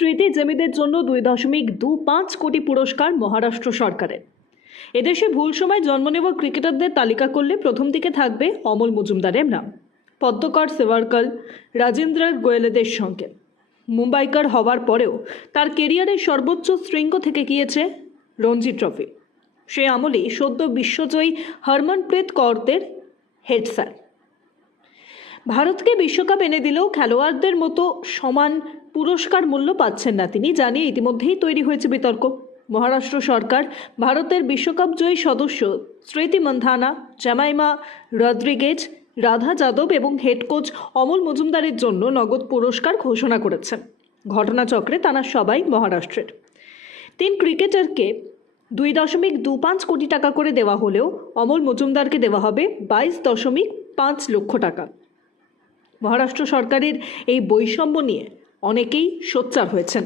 স্মৃতি জমিদের জন্য দুই দশমিক দু পাঁচ কোটি পুরস্কার মহারাষ্ট্র সরকারের। এদেশে ভুল সময় জন্ম নেওয়া ক্রিকেটারদের তালিকা করলে প্রথম দিকে থাকবে অমল মজুমদারের নাম। পদ্মকর সেভারকাল রাজেন্দ্র গোয়েলেদের সঙ্গে। মুম্বাইকার হওয়ার পরেও তার কেরিয়ারের সর্বোচ্চ শৃঙ্গ থেকে গিয়েছে রঞ্জি ট্রফি। সে আমলেই সদ্য বিশ্বজয়ী হরমনপ্রীত কৌরদের হেড স্যার। ভারতকে বিশ্বকাপ এনে দিলেও খেলোয়াড়দের মতো সমান পুরস্কার মূল্য পাচ্ছেন না তিনি, জানিয়ে ইতিমধ্যেই তৈরি হয়েছে বিতর্ক। মহারাষ্ট্র সরকার, ভারতের বিশ্বকাপ জয়ী সদস্য স্মৃতি মন্ধানা জামাইমা রদ্রিগেজ, রাধা যাদব এবং হেড কোচ অমল মজুমদারের জন্য নগদ পুরস্কার ঘোষণা করেছেন। ঘটনাচক্রে তারা সবাই মহারাষ্ট্রের। তিন ক্রিকেটারকে দুই দশমিক দু পাঁচ কোটি টাকা করে দেওয়া হলেও অমল মজুমদারকে দেওয়া হবে বাইশ দশমিক পাঁচ লক্ষ টাকা। মহারাষ্ট্র সরকারের এই বৈষম্য নিয়ে অনেকেই সোচ্চার হয়েছেন।